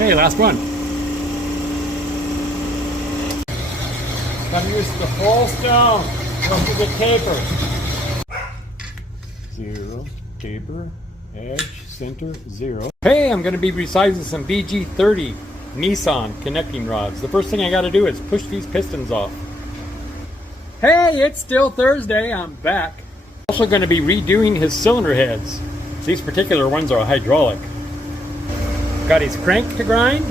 Okay, last one. I'm using the full stone. Look at the taper. 0, taper, edge, center, 0. Hey, I'm going to be resizing some BG30 Nissan connecting rods. The first thing I got to do is push these pistons off. Hey, it's still Thursday. I'm back. Also going to be redoing his cylinder heads. These particular ones are hydraulic. Got his crank to grind.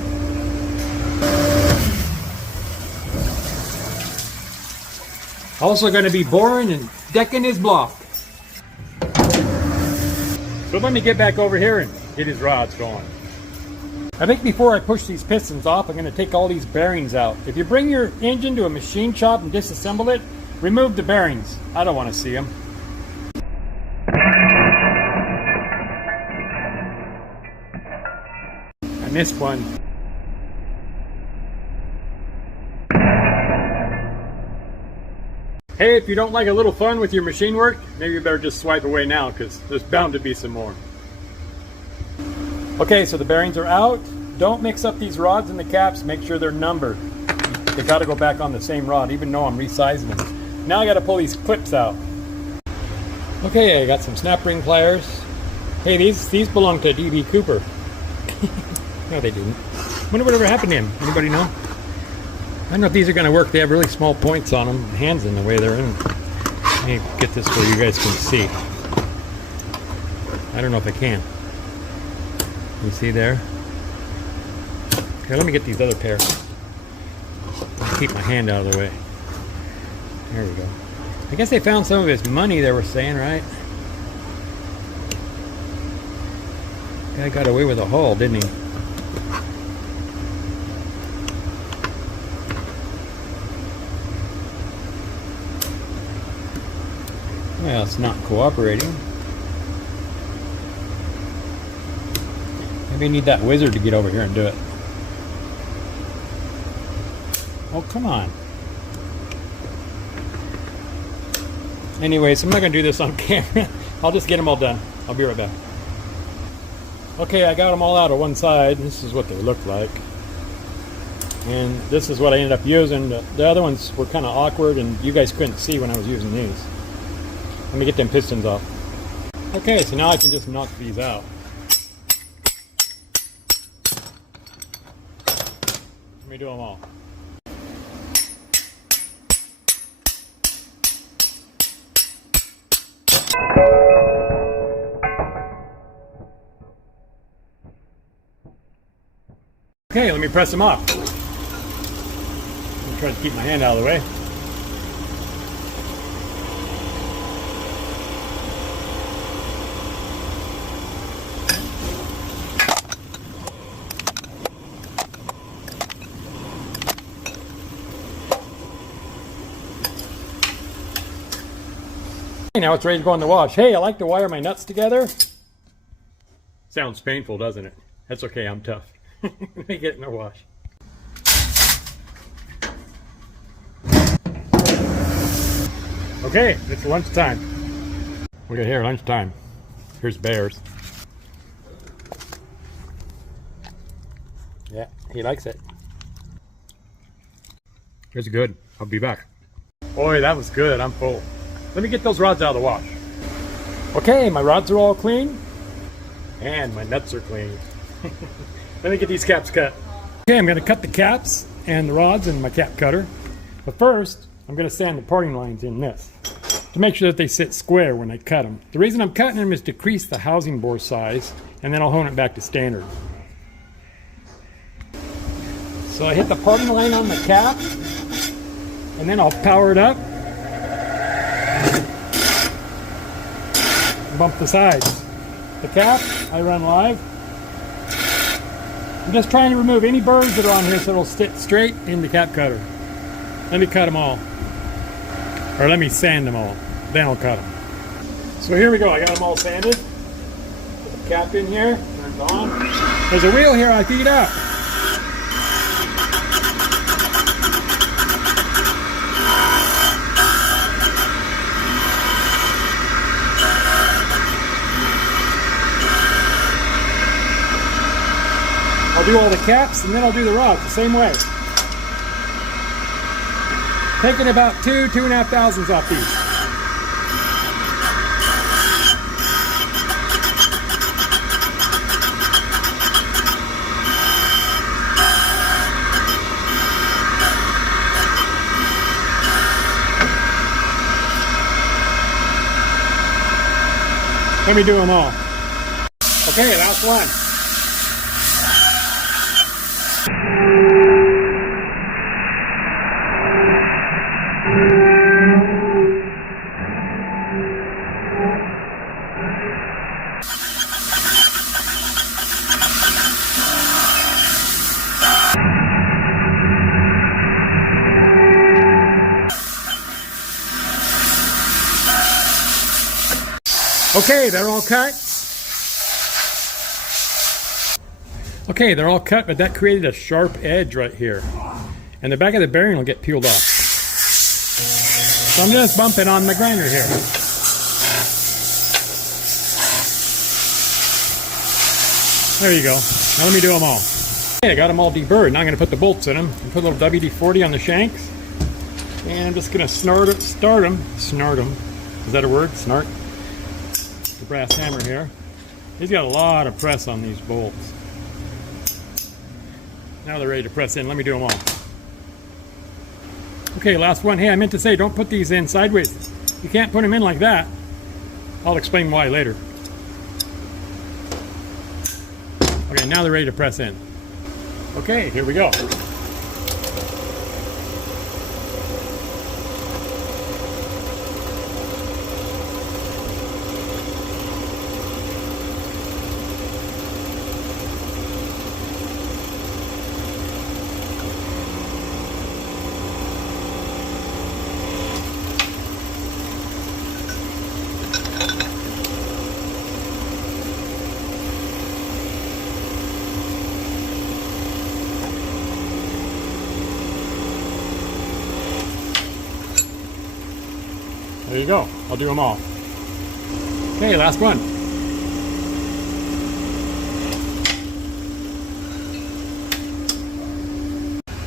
Also going to be boring and decking his block. So let me get back over here and get his rods going. I think before I push these pistons off, I'm going to take all these bearings out. If you bring your engine to a machine shop and disassemble it, remove the bearings. I don't want to see them. I missed one. Hey, if you don't like a little fun with your machine work, maybe you better just swipe away now because there's bound to be some more. Okay, so the bearings are out. Don't mix up these rods and the caps. Make sure they're numbered. They got to go back on the same rod, even though I'm resizing them. Now I got to pull these clips out. Okay, I got some snap ring pliers. Hey, these belong to D.B. Cooper. No, they didn't. Wonder whatever happened to him. Anybody know? I don't know if these are going to work. They have really small points on them. Hands in the way they're in. Let me get this where you guys can see. I don't know if I can. You see there? Okay, let me get these other pair. I'll keep my hand out of the way. There we go. I guess they found some of his money, they were saying, right? Guy got away with a haul, didn't he? Well, it's not cooperating. Maybe I need that wizard to get over here and do it. Oh, come on. Anyways, I'm not going to do this on camera. I'll just get them all done. I'll be right back. Okay, I got them all out of one side. This is what they look like. And this is what I ended up using. The other ones were kind of awkward and you guys couldn't see when I was using these. Let me get them pistons off. Okay, so now I can just knock these out. Let me do them all. Okay, let me press them off. I'm trying to keep my hand out of the way. Now it's ready to go in the wash. Hey, I like to wire my nuts together. Sounds painful, doesn't it? That's okay, I'm tough. Let me get in the wash. Okay, it's lunchtime. Look at here, lunchtime. Here's Bears. Yeah, he likes it. Here's good. I'll be back. Boy, that was good. I'm full. Let me get those rods out of the wash. Okay, my rods are all clean. And my nuts are clean. Let me get these caps cut. Okay, I'm going to cut the caps and the rods in my cap cutter. But first, I'm going to sand the parting lines in this to make sure that they sit square when I cut them. The reason I'm cutting them is to decrease the housing bore size, and then I'll hone it back to standard. So I hit the parting line on the cap, and then I'll power it up. Bump the sides. The cap, I run live. I'm just trying to remove any burrs that are on here so it'll sit straight in the cap cutter. Let me cut them all. Or let me sand them all. Then I'll cut them. So here we go. I got them all sanded. Put the cap in here. Turns on. There's a wheel here I feed up. I'll do all the caps and then I'll do the rods the same way. Taking about 2.5 thousandths off these. Let me do them all. Okay, last one. Okay, they're all cut. Okay, they're all cut, but that created a sharp edge right here. And the back of the bearing will get peeled off. So I'm just bumping on the grinder here. There you go. Now let me do them all. Okay, I got them all deburred. Now I'm going to put the bolts in them and put a little WD-40 on the shanks. And I'm just going to snart them. Is that a word? Snart? The brass hammer here. He's got a lot of press on these bolts. Now they're ready to press in. Let me do them all. Okay, last one. Hey, I meant to say, don't put these in sideways. You can't put them in like that. I'll explain why later. Okay, now they're ready to press in. Okay, here we go. There you go. I'll do them all. Okay, last one.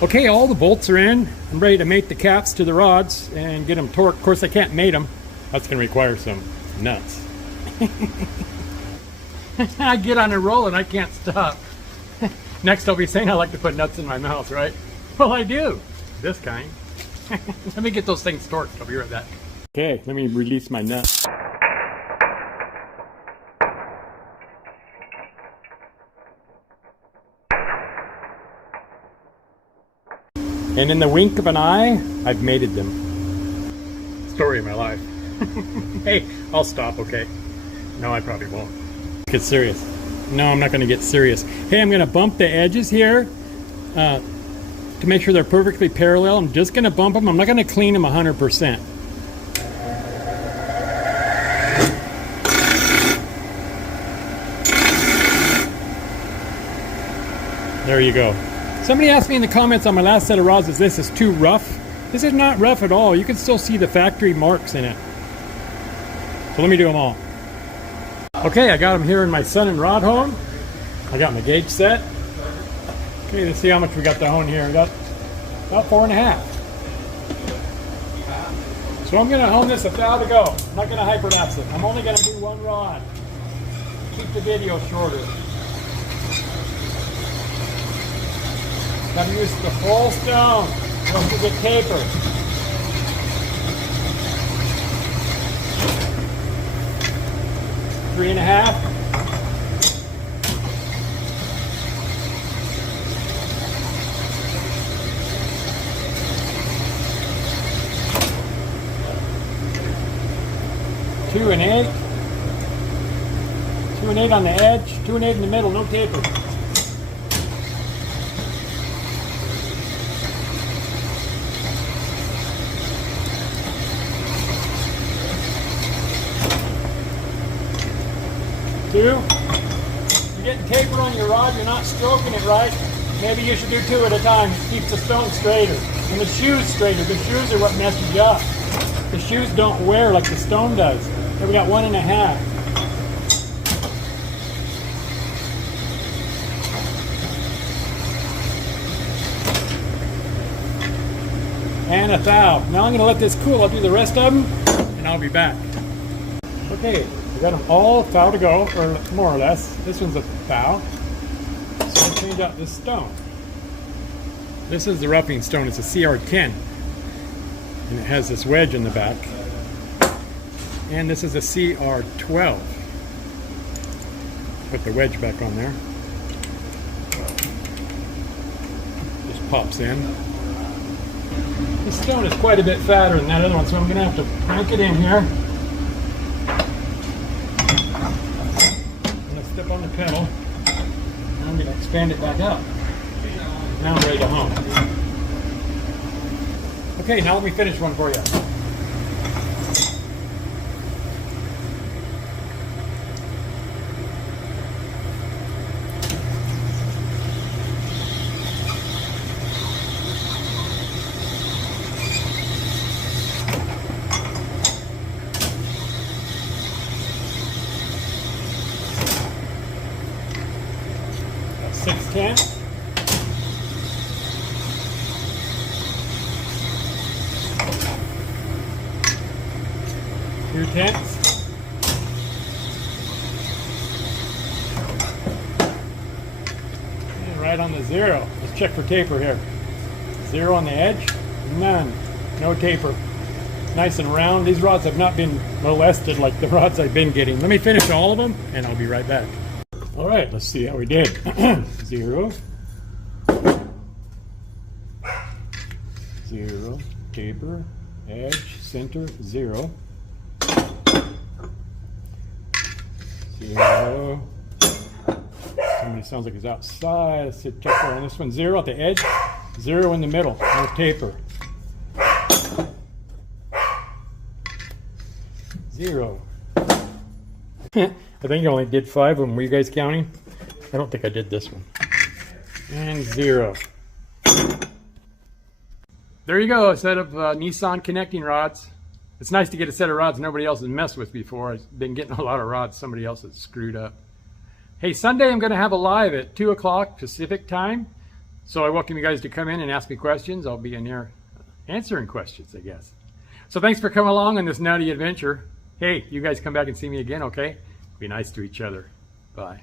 Okay, all the bolts are in. I'm ready to mate the caps to the rods and get them torqued. Of course, I can't mate them. That's going to require some nuts. I get on a roll and I can't stop. Next, I'll be saying I like to put nuts in my mouth, right? Well, I do. This kind. Let me get those things torqued. I'll be right back. Okay, let me release my nut. And in the wink of an eye, I've mated them. Story of my life. Hey, I'll stop, okay? No, I probably won't. Get serious. No, I'm not going to get serious. Hey, I'm going to bump the edges here to make sure they're perfectly parallel. I'm just going to bump them. I'm not going to clean them 100%. There you go. Somebody asked me in the comments on my last set of rods, is this too rough? This is not rough at all. You can still see the factory marks in it. So let me do them all. Okay, I got them here in my sun and rod hone. I got my gauge set. Okay, let's see how much we got to hone here. We got about 4.5. So I'm going to hone this 1 hour to go. I'm not going to hyperlapse it. I'm only going to do one rod. Keep the video shorter. Got to use the full stone, or else you get taper. Three and a half. Two and eight. 2 and 8 on the edge. 2 and 8 in the middle. No taper. Two. You're getting taper on your rod, you're not stroking it right. Maybe you should do 2 at a time. It keeps the stone straighter. And the shoes straighter. The shoes are what messes you up. The shoes don't wear like the stone does. Here we got 1.5. and a thou. Now I'm going to let this cool. I'll do the rest of them, and I'll be back. Okay, we got them all thou to go, or more or less. This one's a thou. So I'll change out this stone. This is the roughing stone. It's a CR10, and it has this wedge in the back. And this is a CR12. Put the wedge back on there. Just pops in. This stone is quite a bit fatter than that other one, so I'm going to have to crank it in here. I'm going to step on the pedal, and I'm going to expand it back up. Now I'm ready to home. Okay, now let me finish one for you. That's 6/10. 2/10. And right on the 0. Let's check for taper here. 0 on the edge. None. No taper. Nice and round. These rods have not been molested like the rods I've been getting. Let me finish all of them and I'll be right back. Alright, let's see how we did. 0. 0. Taper. Edge. Center. 0. 0. Somebody sounds like he's outside. Let's check on this one. 0 at the edge. 0 in the middle. No taper. 0. I think I only did 5 of them. Were you guys counting? I don't think I did this one. And 0. There you go, a set of Nissan connecting rods. It's nice to get a set of rods nobody else has messed with before. I've been getting a lot of rods somebody else has screwed up. Hey, Sunday I'm going to have a live at 2 o'clock Pacific time. So I welcome you guys to come in and ask me questions. I'll be in here answering questions, I guess. So thanks for coming along on this nutty adventure. Hey, you guys come back and see me again, okay? Be nice to each other. Bye.